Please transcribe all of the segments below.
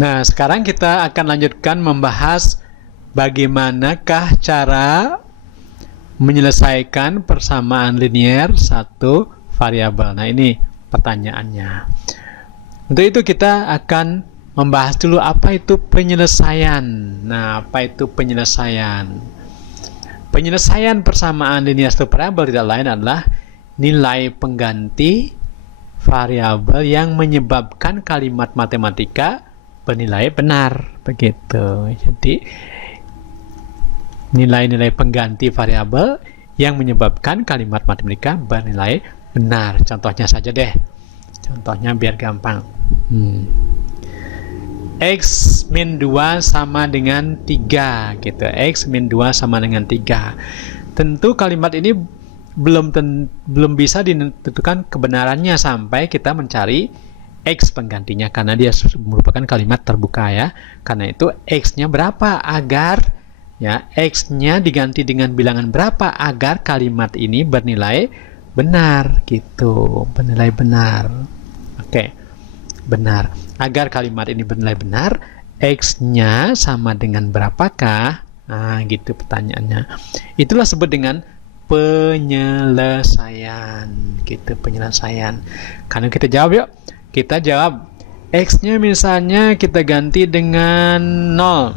Nah, sekarang kita akan lanjutkan membahas bagaimanakah cara menyelesaikan persamaan linier satu variabel. Nah, ini pertanyaannya. Untuk itu kita akan membahas dulu apa itu penyelesaian. Nah, apa itu penyelesaian? Penyelesaian persamaan linier satu variabel tidak lain adalah nilai pengganti variabel yang menyebabkan kalimat matematika bernilai benar, begitu. Jadi nilai-nilai pengganti variabel yang menyebabkan kalimat matematika bernilai benar. Contohnya saja deh. Contohnya biar gampang. X min 2 sama dengan 3 gitu. X min 2 sama dengan 3. Tentu kalimat ini belum bisa ditentukan kebenarannya sampai kita mencari X penggantinya, karena dia merupakan kalimat terbuka ya. Karena itu X-nya berapa agar ya X-nya diganti dengan bilangan berapa agar kalimat ini bernilai benar gitu. Bernilai benar. Oke. Benar. Agar kalimat ini bernilai benar, X-nya sama dengan berapakah? Nah, gitu pertanyaannya. Itulah sebut dengan penyelesaian gitu, penyelesaian. Karena kita jawab yuk. Kita jawab X-nya misalnya kita ganti dengan 0.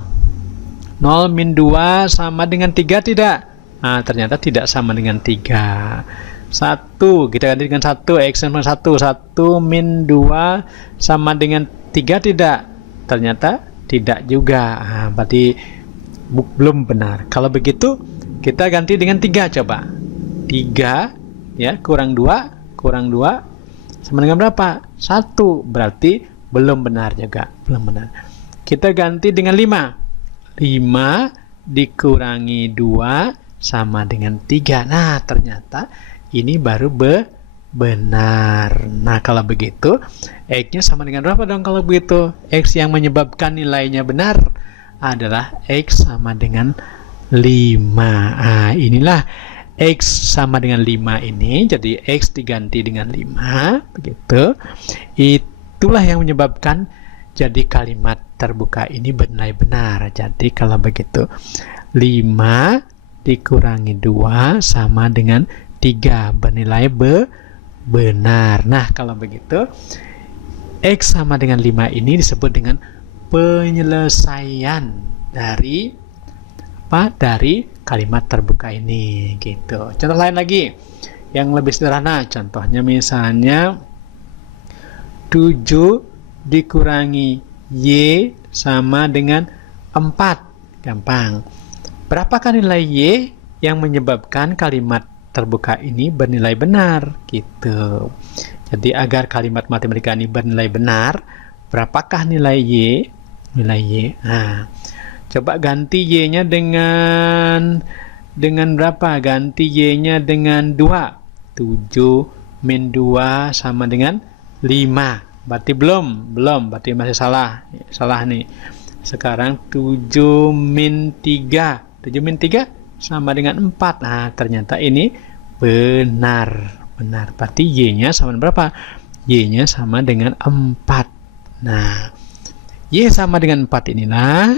0 min 2 sama dengan 3 tidak? Nah, ternyata tidak sama dengan 3. 1, kita ganti dengan 1. X sama 1. 1 min 2 sama dengan 3 tidak? Ternyata tidak juga. Nah, berarti belum benar. Kalau begitu, kita ganti dengan 3 coba. 3 ya, kurang 2 sama dengan berapa? 1. Berarti belum benar juga. Belum benar. Kita ganti dengan 5. 5 dikurangi 2 sama dengan 3. Nah, ternyata ini baru benar. Nah, kalau begitu, X-nya sama dengan berapa dong kalau begitu? X yang menyebabkan nilainya benar adalah X sama dengan 5. Nah, inilah X sama dengan 5 ini, jadi X diganti dengan 5, begitu. Itulah yang menyebabkan jadi kalimat terbuka ini bernilai benar. Jadi kalau begitu, 5 dikurangi 2 sama dengan 3, bernilai benar. Nah, kalau begitu, X sama dengan 5 ini disebut dengan penyelesaian dari kalimat terbuka ini gitu. Contoh lain lagi yang lebih sederhana, contohnya misalnya 7 dikurangi Y sama dengan 4. Gampang. Berapakah nilai Y yang menyebabkan kalimat terbuka ini bernilai benar gitu. Jadi agar kalimat matematika ini bernilai benar, berapakah nilai Y? Nilai Y. Nah, coba ganti Y-nya dengan berapa? Ganti Y-nya dengan 2. 7 min 2 sama dengan 5. Berarti belum. Berarti masih salah. Salah nih. Sekarang 7 min 3. 7 min 3 sama dengan 4. Nah, ternyata ini benar. Berarti Y-nya sama dengan berapa? Y-nya sama dengan 4. Nah, Y sama dengan 4 inilah,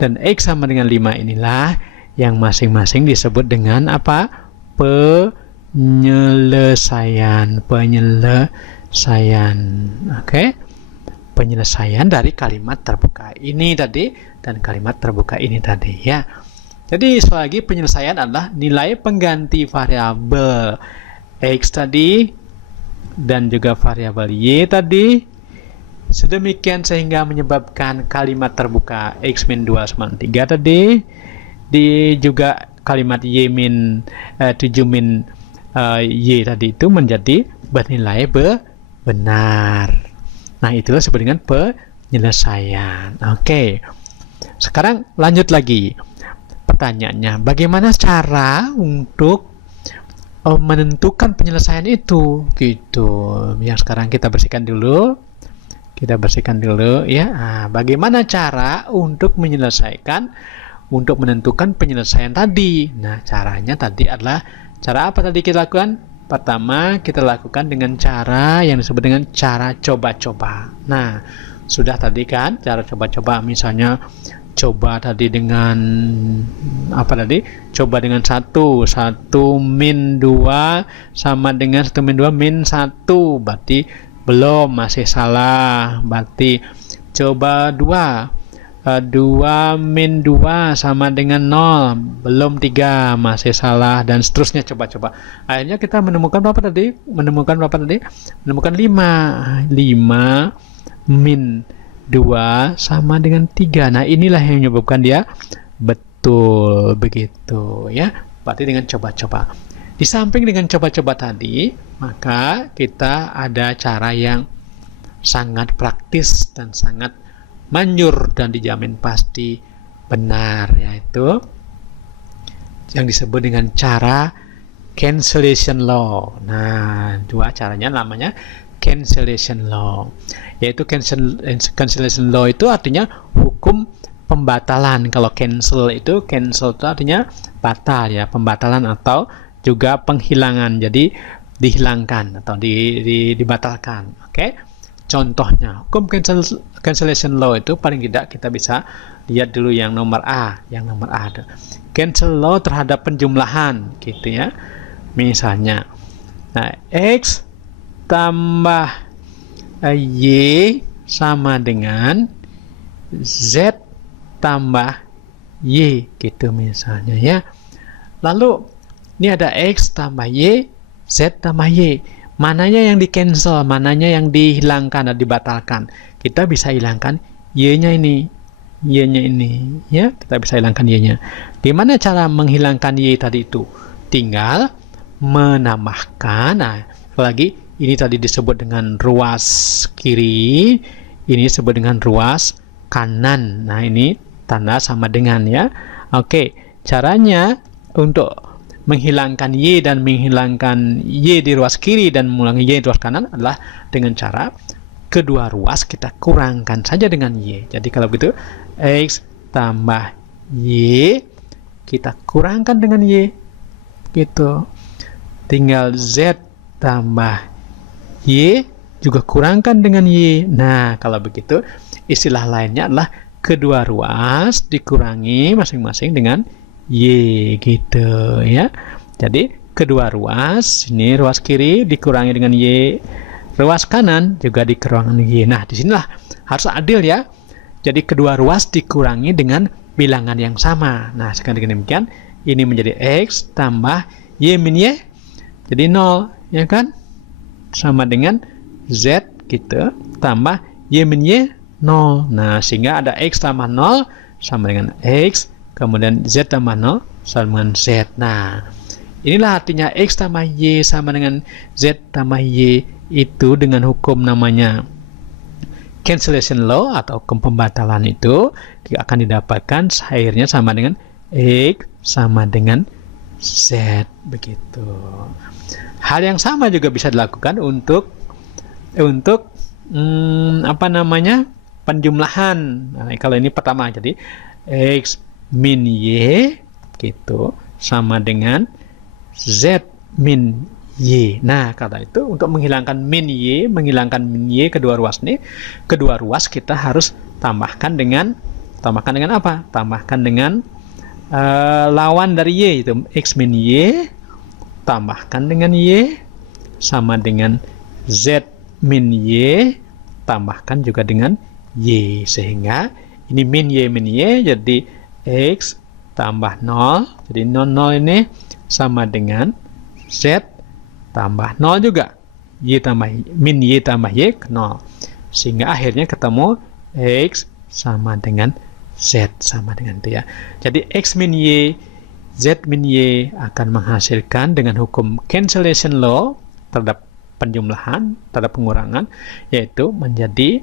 dan X sama dengan 5 inilah yang masing-masing disebut dengan apa? Penyelesaian. Oke? Penyelesaian dari kalimat terbuka ini tadi dan kalimat terbuka ini tadi ya. Jadi sekali lagi penyelesaian adalah nilai pengganti variabel X tadi dan juga variabel Y tadi sedemikian sehingga menyebabkan kalimat terbuka X min 2 sama 3 tadi, di juga kalimat Y min 7 min Y tadi itu menjadi bernilai benar. Nah, itulah disebut dengan penyelesaian. Oke. Sekarang lanjut lagi. Pertanyaannya, bagaimana cara untuk menentukan penyelesaian itu? Gitu. Yang sekarang kita bersihkan dulu. Ya. Nah, bagaimana cara untuk menentukan penyelesaian tadi? Nah, caranya tadi adalah cara apa tadi kita lakukan? Pertama, kita lakukan dengan cara yang disebut dengan cara coba-coba. Nah, Sudah tadi kan cara coba-coba, misalnya coba tadi dengan apa tadi? Coba dengan 1 min 2 sama dengan 1 min 2 min 1, berarti belum, masih salah. Berarti coba 2 min 2 sama dengan 0, belum 3, masih salah, dan seterusnya. Coba-coba. Akhirnya kita menemukan berapa tadi? Menemukan 5 min 2 sama dengan 3. Nah, inilah yang menyebabkan dia betul, begitu ya. Berarti dengan coba-coba. Di samping dengan coba-coba tadi, maka kita ada cara yang sangat praktis dan sangat manjur dan dijamin pasti benar, yaitu yang disebut dengan cara cancellation law. Nah, dua caranya namanya cancellation law, yaitu cancellation law itu artinya hukum pembatalan. Kalau cancel itu artinya batal ya, pembatalan atau juga penghilangan, jadi dihilangkan atau dibatalkan. Oke. Contohnya, hukum cancellation law itu paling tidak kita bisa lihat dulu yang nomor A. Cancel law terhadap penjumlahan, gitu ya. Misalnya, nah, X tambah Y sama dengan Z tambah Y, gitu misalnya ya. Lalu, ini ada X tambah Y, Z tambah Y. Mananya yang di-cancel, mananya yang dihilangkan atau dibatalkan. Kita bisa hilangkan Y-nya ini. Y-nya ini. Ya, kita bisa hilangkan Y-nya. Gimana cara menghilangkan Y tadi itu? Tinggal menambahkan. Nah, lagi ini tadi disebut dengan ruas kiri. Ini disebut dengan ruas kanan. Nah, ini tanda sama dengan ya. Oke, caranya untuk menghilangkan Y dan menghilangkan Y di ruas kiri dan mengulangi Y di ruas kanan adalah dengan cara kedua ruas kita kurangkan saja dengan Y. Jadi kalau begitu X tambah Y kita kurangkan dengan Y, gitu. Tinggal Z tambah Y juga kurangkan dengan Y. Nah, kalau begitu istilah lainnya adalah kedua ruas dikurangi masing-masing dengan Y, gitu ya. Jadi kedua ruas, ini ruas kiri dikurangi dengan Y, ruas kanan juga dikurangi dengan Y. Nah, disinilah harus adil ya. Jadi kedua ruas dikurangi dengan bilangan yang sama. Nah, sekarang dengan demikian, ini menjadi X tambah Y min Y, jadi 0, ya kan? Sama dengan Z, gitu, tambah Y min Y, 0. Nah, sehingga ada X tambah 0 sama dengan X, kemudian Z tambah 0 sama dengan Z. Nah, inilah artinya X tambah Y sama dengan Z tambah Y itu dengan hukum namanya cancellation law atau hukum pembatalan itu akan didapatkan akhirnya sama dengan X sama dengan Z, begitu. Hal yang sama juga bisa dilakukan untuk penjumlahan. Nah, kalau ini pertama, jadi X min Y gitu sama dengan Z min Y. Nah, kata itu untuk menghilangkan min Y kedua ruas kita harus tambahkan dengan apa? Tambahkan dengan lawan dari Y, itu X min Y tambahkan dengan Y sama dengan Z min Y tambahkan juga dengan Y, sehingga ini min Y jadi X tambah 0, jadi 0 ini sama dengan Z tambah 0 juga, min Y tambah Y 0, sehingga akhirnya ketemu X sama dengan Z, sama dengan itu ya. Jadi X min Y, Z min Y akan menghasilkan dengan hukum cancellation law terhadap penjumlahan, terhadap pengurangan, yaitu menjadi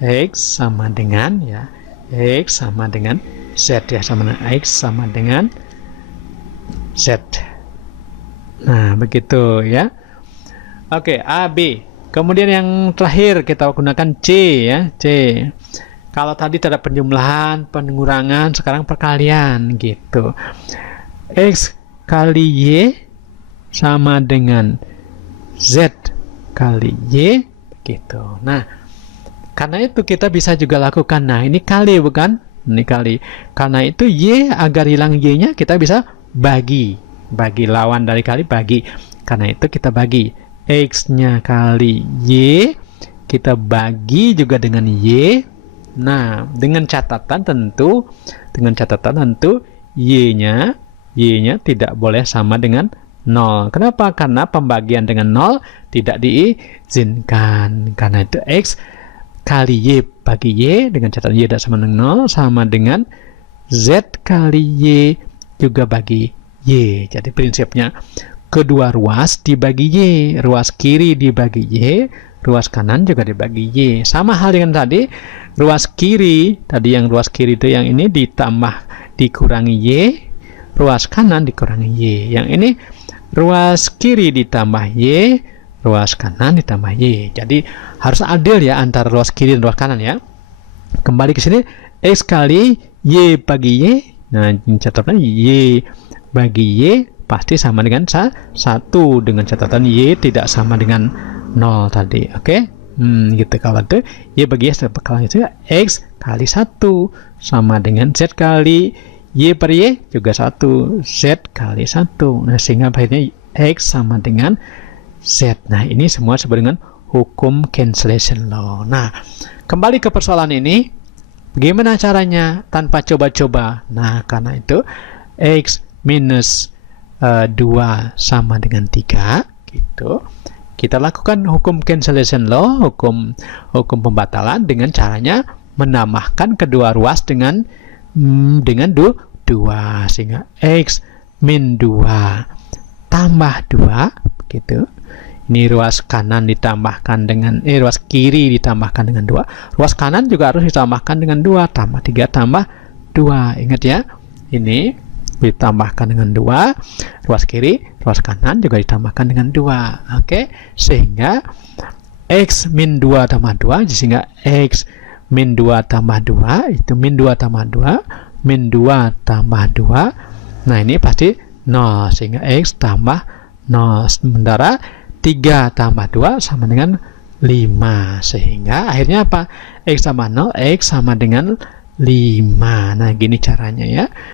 X sama dengan ya, X sama dengan Z ya, sama dengan X sama dengan Z. Nah, begitu ya. Oke, A, B. Kemudian yang terakhir kita gunakan C ya, C. Kalau tadi terhadap penjumlahan, pengurangan, sekarang perkalian gitu. X kali Y sama dengan Z kali Y, gitu. Nah, karena itu kita bisa juga lakukan, nah ini kali bukan? Ini kali. Karena itu Y, agar hilang Y-nya kita bisa bagi. Bagi lawan dari kali, bagi. Karena itu kita bagi. X-nya kali Y, kita bagi juga dengan Y. Nah, dengan catatan tentu Y-nya tidak boleh sama dengan 0. Kenapa? Karena pembagian dengan 0 tidak diizinkan. Karena itu X kali Y bagi Y dengan catatan Y tidak sama dengan 0 sama dengan Z kali Y juga bagi Y. Jadi prinsipnya kedua ruas dibagi Y, ruas kiri dibagi Y, ruas kanan juga dibagi Y. Sama hal dengan tadi, ruas kiri, tadi yang ruas kiri itu yang ini dikurangi Y, ruas kanan dikurangi Y. Yang ini ruas kiri ditambah Y, ruas kanan ditambah Y. Jadi harus adil ya antara ruas kiri dan ruas kanan ya. Kembali ke sini, X kali Y bagi Y. Nah, catatan Y bagi Y pasti sama dengan 1, dengan catatan Y tidak sama dengan 0 tadi. Oke? Gitu. Kalau itu Y bagi Y, kalau itu X kali 1 sama dengan Z kali Y per Y juga 1, Z kali 1. Nah, sehingga akhirnya X sama dengan Z. Nah, ini semua disebut dengan hukum cancellation law. Nah, kembali ke persoalan ini, bagaimana caranya tanpa coba-coba? Nah, karena itu X minus 2 sama dengan 3 gitu. Kita lakukan hukum cancellation law, hukum pembatalan dengan caranya menambahkan kedua ruas dengan 2, sehingga X min 2 tambah 2 gitu. Ini ruas kanan ditambahkan dengan ruas kiri ditambahkan dengan 2. Ruas kanan juga harus ditambahkan dengan 2, tambah 3 tambah 2. Ingat ya. Ini ditambahkan dengan 2, ruas kiri, ruas kanan juga ditambahkan dengan 2. Oke, sehingga X min 2 tambah 2, sehingga X min 2 tambah 2, itu min 2 tambah 2, min 2 tambah 2. Nah, ini pasti 0, sehingga X tambah 0. Sementara 3 tambah 2 sama dengan 5, sehingga akhirnya apa? X tambah 0, X sama dengan 5. Nah, gini caranya ya.